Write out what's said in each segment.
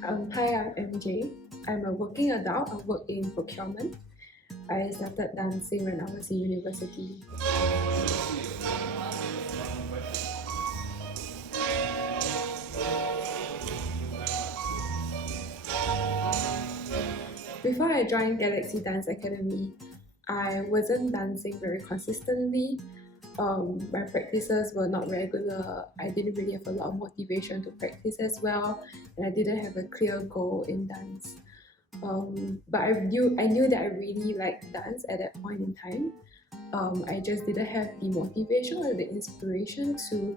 Hi, I'm MJ. I'm a working adult. I work in procurement. I started dancing when I was in university. Before I joined Galaxy Dance Academy, I wasn't dancing very consistently. My practices were not regular. I didn't really have a lot of motivation to practice as well, and I didn't have a clear goal in dance. But I knew that I really liked dance at that point in time. I just didn't have the motivation or the inspiration to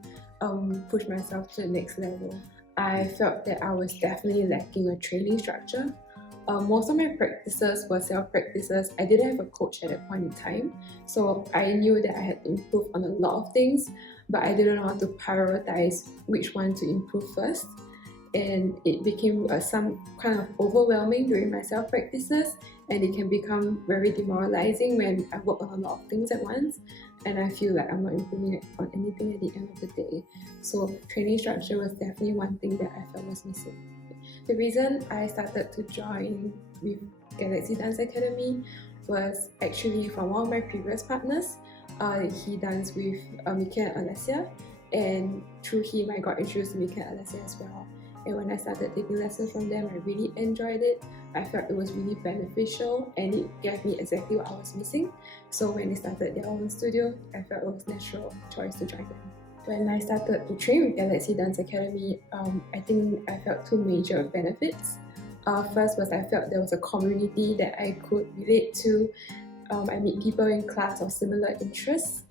push myself to the next level. I felt that I was definitely lacking a training structure. Most of my practices were self practices. I didn't have a coach at that point in time, so I knew that I had to improve on a lot of things, but I didn't know how to prioritize which one to improve first. And it became some kind of overwhelming during my self practices, and it can become very demoralizing when I work on a lot of things at once and I feel like I'm not improving on anything at the end of the day. So training structure was definitely one thing that I felt was missing. The reason I started to join with Galaxy Dance Academy was actually from one of my previous partners. He danced with Mika and Alessia, and through him I got introduced to Mika and Alessia as well. And when I started taking lessons from them, I really enjoyed it. I felt it was really beneficial and it gave me exactly what I was missing. So when they started their own studio, I felt it was a natural choice to join them. When I started to train with Galaxy Dance Academy, I think I felt two major benefits. First was I felt there was a community that I could relate to. I meet people in class of similar interests,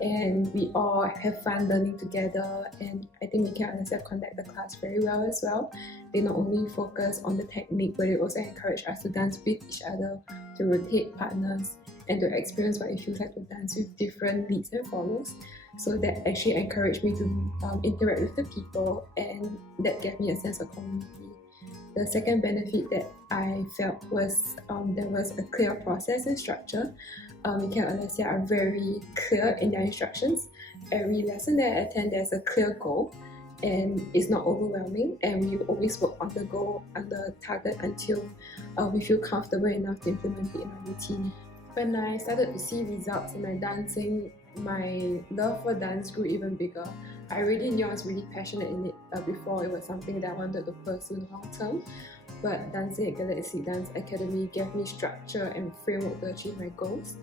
and we all have fun learning together. And I think we can understand conduct the class very well as well. They not only focus on the technique, but they also encourage us to dance with each other, to rotate partners, and to experience what it feels like to dance with different leads and follows. So that actually encouraged me to interact with the people, and that gave me a sense of community. The second benefit that I felt was there was a clear process and structure. Mika and Alessia are very clear in their instructions. Every lesson that I attend, there's a clear goal, and it's not overwhelming, and we always work on the goal and the target until we feel comfortable enough to implement it in our routine. When I started to see results in my dancing, my love for dance grew even bigger. I already knew I was really passionate in it before it was something that I wanted to pursue long term. But dancing at Galaxy Dance Academy gave me structure and framework to achieve my goals,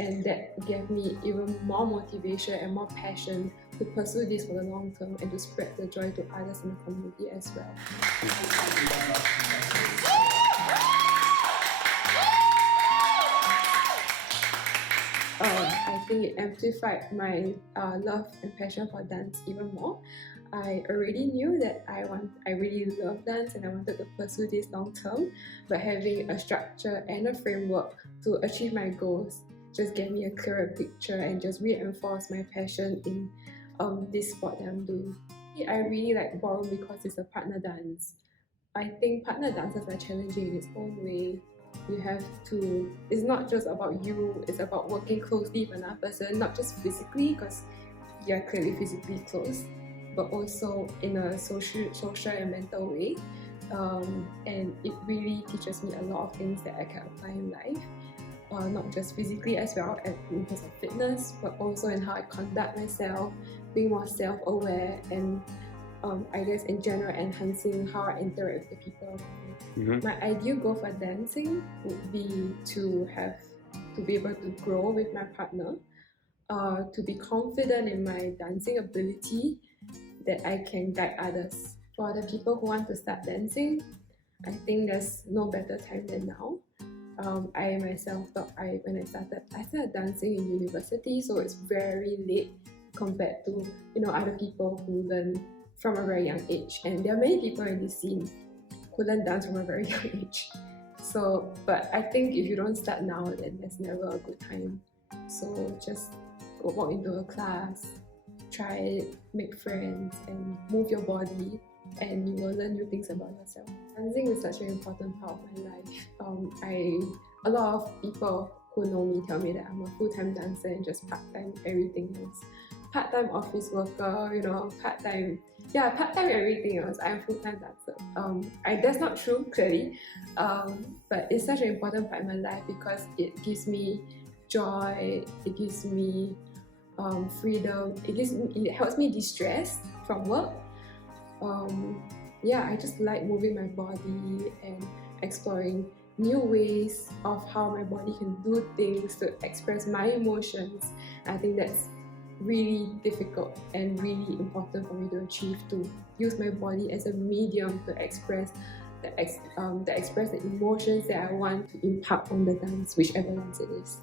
and that gave me even more motivation and more passion to pursue this for the long term and to spread the joy to others in the community as well. I think it amplified my love and passion for dance even more. I already knew that I really love dance and I wanted to pursue this long term, but having a structure and a framework to achieve my goals just gave me a clearer picture and just reinforced my passion in this sport that I'm doing. I really like ballroom because it's a partner dance. I think partner dances are challenging in its own way. It's not just about you, it's about working closely with another person, not just physically, because you're clearly physically close, but also in a social and mental way. And it really teaches me a lot of things that I can apply in life. Not just physically as well in terms of fitness, but also in how I conduct myself, being more self-aware, and I guess in general enhancing how I interact with the people around me. My ideal goal for dancing would be to be able to grow with my partner, to be confident in my dancing ability, that I can guide others. For the people who want to start dancing, I think there's no better time than now. I myself thought when I started dancing in university, so it's very late compared to other people who learn from a very young age, and there are many people in this scene who learn dance from a very young age. So, but I think if you don't start now, then there's never a good time. So just go walk into a class, try it, make friends, and move your body, and you will learn new things about yourself. Dancing is such an important part of my life. A lot of people who know me tell me that I'm a full-time dancer and just part-time everything else. part-time office worker, you know, part-time everything else. I'm a full-time dancer. That's not true, clearly, but it's such an important part of my life because it gives me joy, it gives me freedom, it helps me de-stress from work. I just like moving my body and exploring new ways of how my body can do things to express my emotions. I think that's really difficult and really important for me to achieve, to use my body as a medium to express the emotions that I want to impart on the dance, whichever dance it is.